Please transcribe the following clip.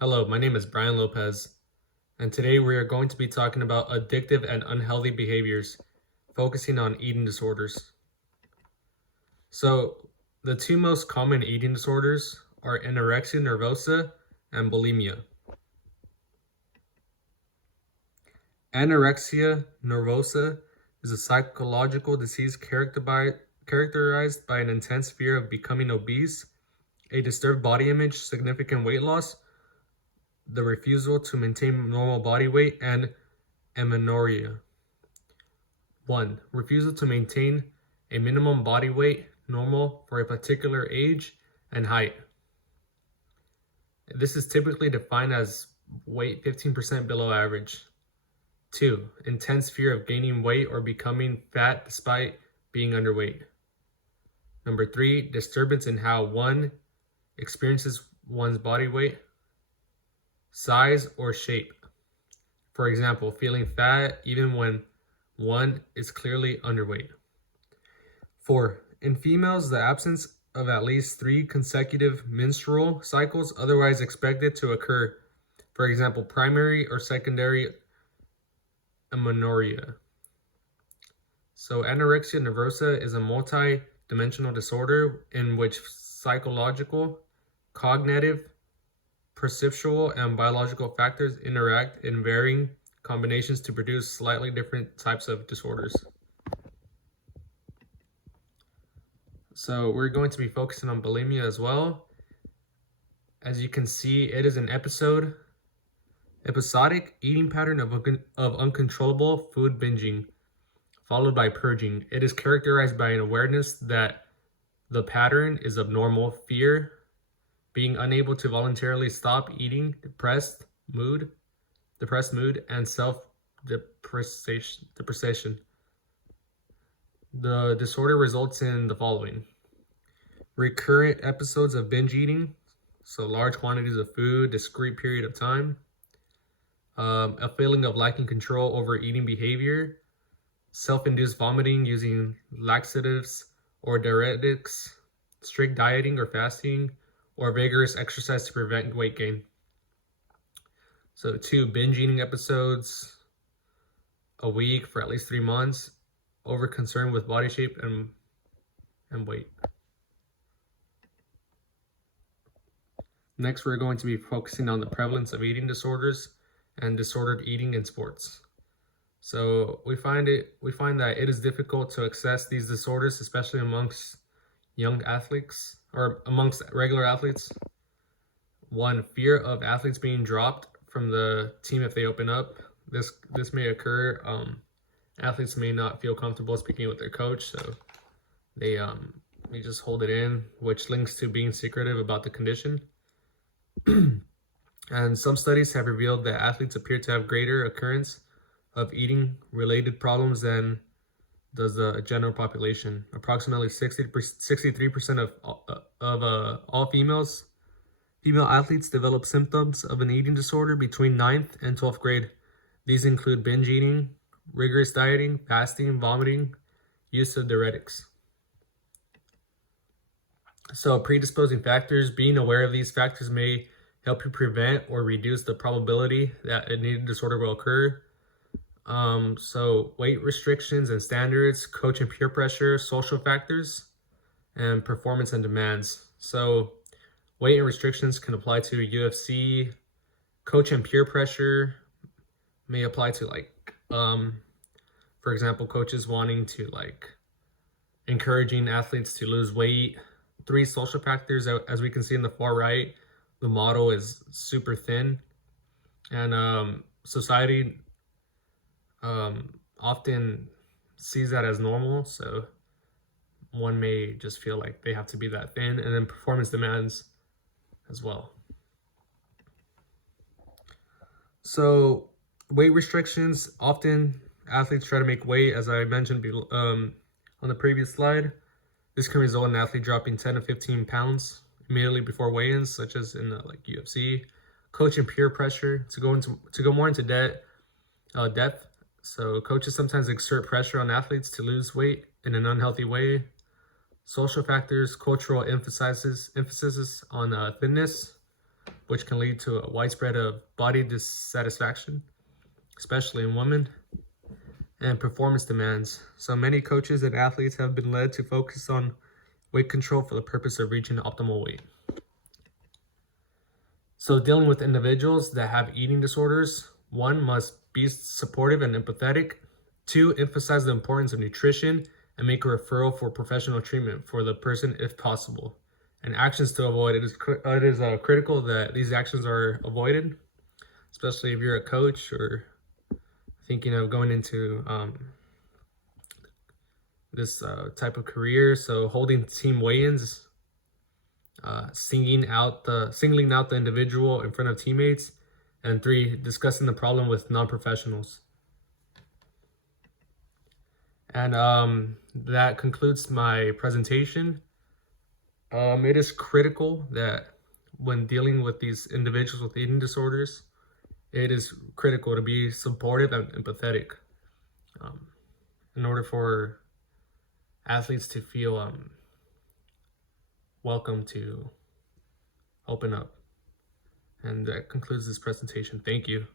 Hello, my name is Brian Lopez, and today we are going to be talking about addictive and unhealthy behaviors, focusing on eating disorders. So, the two most common eating disorders are anorexia nervosa and bulimia. Anorexia nervosa is a psychological disease characterized by an intense fear of becoming obese, a disturbed body image, significant weight loss, the refusal to maintain normal body weight, and amenorrhea. 1. Refusal to maintain a minimum body weight normal for a particular age and height. This is typically defined as weight 15% below average. 2. Intense fear of gaining weight or becoming fat despite being underweight. Number 3. Disturbance in how one experiences one's body weight, size, or shape. For example, feeling fat even when one is clearly underweight. 4. In females, the absence of at least 3 consecutive menstrual cycles otherwise expected to occur. For example, primary or secondary amenorrhea. So anorexia nervosa is a multi-dimensional disorder in which psychological, cognitive, perceptual, and biological factors interact in varying combinations to produce slightly different types of disorders. So we're going to be focusing on bulimia as well. As you can see, it is an episodic eating pattern of uncontrollable food binging, followed by purging. It is characterized by an awareness that the pattern is abnormal, fear, being unable to voluntarily stop eating, depressed mood, and self-depreciation. The disorder results in the following: recurrent episodes of binge eating, so large quantities of food, discrete period of time, a feeling of lacking control over eating behavior, self-induced vomiting using laxatives or diuretics, strict dieting or fasting, or vigorous exercise to prevent weight gain. So 2, binge eating episodes a week for at least 3 months, over concern with body shape and weight. Next, we're going to be focusing on the prevalence of eating disorders and disordered eating in sports. So we find that it is difficult to assess these disorders, especially amongst young athletes or amongst regular athletes. 1, fear of athletes being dropped from the team if they open up. This may occur. Athletes may not feel comfortable speaking with their coach, so they just hold it in, which links to being secretive about the condition. And some studies have revealed that athletes appear to have greater occurrence of eating related problems than does the general population. Approximately 63% of all female athletes develop symptoms of an eating disorder between 9th and 12th grade. These include binge eating, rigorous dieting, fasting, vomiting, use of diuretics. So predisposing factors, being aware of these factors may help you prevent or reduce the probability that an eating disorder will occur. So weight restrictions and standards, coach and peer pressure, social factors, and performance and demands. So weight and restrictions can apply to UFC. Coach and peer pressure may apply to for example, coaches wanting to encouraging athletes to lose weight. 3, social factors, as we can see in the far right, the model is super thin, and society often sees that as normal, so one may just feel like they have to be that thin. And then performance demands as well. So weight restrictions, often athletes try to make weight, as I mentioned on the previous slide. This can result in an athlete dropping 10 to 15 pounds immediately before weigh-ins, such as in UFC. Coach and peer pressure, to go more into depth. So coaches sometimes exert pressure on athletes to lose weight in an unhealthy way. Social factors, cultural emphasis on thinness. which can lead to a widespread of body dissatisfaction, especially in women, and performance demands. So many coaches and athletes have been led to focus on weight control for the purpose of reaching optimal weight. So dealing with individuals that have eating disorders, 1, must be supportive and empathetic. 2, emphasize the importance of nutrition and make a referral for professional treatment for the person if possible. And actions to avoid. It is critical that these actions are avoided, especially if you're a coach or thinking of going into this type of career. So holding team weigh-ins, singling out the individual in front of teammates, and 3, discussing the problem with non-professionals. And that concludes my presentation. It is critical that when dealing with these individuals with eating disorders, it is critical to be supportive and empathetic in order for athletes to feel welcome to open up. And that concludes this presentation. Thank you.